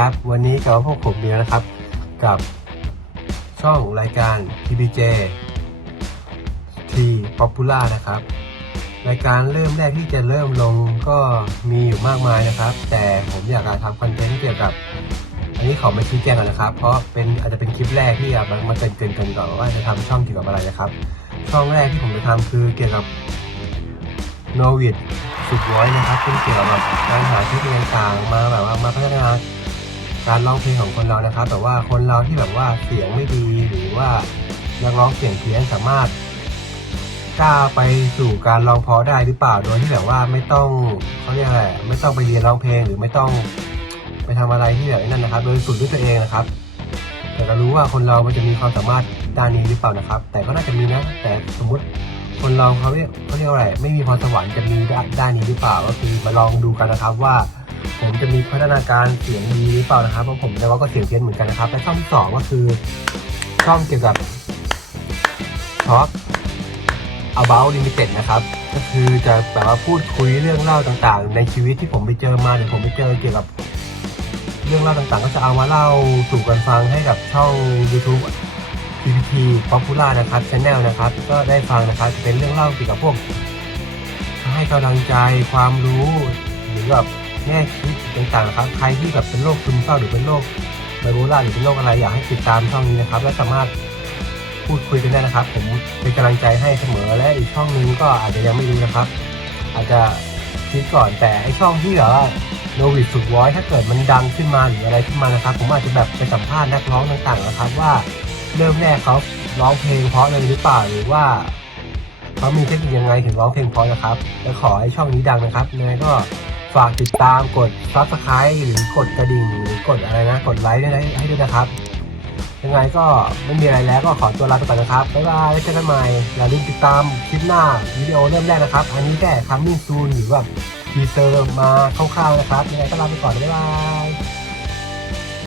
ครับ วันนี้กับพวกผมเดียวนะครับ กับช่องรายการ TBJ T Popular นะครับ รายการเริ่มแรกที่จะเริ่มลงก็มีอยู่มากมายนะครับ แต่ผมอยากจะทำคอนเทนต์เกี่ยวกับอันนี้ขอมาชี้แจงก่อนนะครับ เพราะเป็นอาจจะเป็นคลิปแรกที่อยากมาเกินเกินกันก่อนว่าจะทำช่องเกี่ยวกับอะไรนะครับ ช่องแรกที่ผมจะทำคือเกี่ยวกับโนวิดสุดร้อยนะครับเป็นเกี่ยวกับการหาเทคนิคต่างๆมาแบบว่ามาพัฒนา การร้องเพลงของคนเรานะครับ แต่ว่าคนเราที่แบบว่าเสียงไม่ดีหรือว่านักร้องเสียงเพี้ยนสามารถกล้าไปสู่การร้องเพราะได้หรือเปล่าโดยที่แบบว่าไม่ต้องเขาเรียกอะไรไม่ต้องไปเรียนร้องเพลงหรือไม่ต้องไปทำอะไรที่แบบนั่นนะครับ โดยสุดด้วยตัวเองนะครับ แต่ก็รู้ว่าคนเรามันจะมีความสามารถด้านนี้หรือเปล่านะครับ แต่ก็น่าจะมีนะ แต่สมมติคนเราเขาเรียกเขาเรียกว่าอะไรไม่มีพรสวรรค์จะมีด้านด้านนี้หรือเปล่าก็คือมาลองดูกันนะครับว่า ผมจะมีพัฒนาการเสียงดีหรือเปล่านะครับเพราะผมแต่ว่าก็เสียงเพี้ยนเหมือนกันนะครับ และช่องสองก็คือช่องเกี่ยวกับ Talk about limited นะครับ ก็คือจะแบบว่าพูดคุยเรื่องเล่าต่างๆ ในชีวิตที่ผมไปเจอมาหรือผมไปเจอเกี่ยวกับเรื่องเล่าต่างๆ ก็จะเอามาเล่าสู่กันฟังให้กับช่อง YouTube PPT Popular นะครับ Channel นะครับ ก็ได้ฟังนะครับจะเป็นเรื่องเล่าเกี่ยวกับพวกให้กำลังใจความรู้หรือแบบ แง่คิดต่างๆนะครับ ใครที่แบบเป็นโรคซึมเศร้าหรือเป็นโรคไบโพล่าหรือเป็นโรคอะไรอยากให้ติดตามช่องนี้นะครับ และสามารถพูดคุยกันได้นะครับ ผมเป็นกำลังใจให้เสมอและอีกช่องนึงก็อาจจะยังไม่รู้นะครับ อาจจะคิดก่อนแต่ไอช่องที่แบบว่าโนวิดสุดร้อยถ้าเกิดมันดังขึ้นมาหรืออะไรขึ้นมานะครับ ผมอาจจะแบบไปสัมภาษณ์นักร้องต่างๆนะครับ ว่าเริ่มแรกเขาร้องเพลงเพราะเลยหรือเปล่าหรือว่าเขามีเทคนิคยังไงถึงร้องเพลงเพราะนะครับ และขอให้ช่องนี้ดังนะครับยังไงก็ ฝากติดตามกด subscribe หรือกดกระดิ่งหรือกดอะไรนะ กดไลค์ด้วยนะให้ด้วยนะครับ ยังไงก็ไม่มีอะไรแล้วก็ขอตัวลาไปก่อนนะครับ บ๊ายบายแล้วเจอกันใหม่ อย่าลืมติดตามคลิปหน้าวิดีโอเริ่มแรกนะครับ อันนี้แค่คัมมิ่งซูนหรือว่าทีเซอร์มาคร่าวๆนะครับ ยังไงก็ลาไปก่อน บ๊ายบาย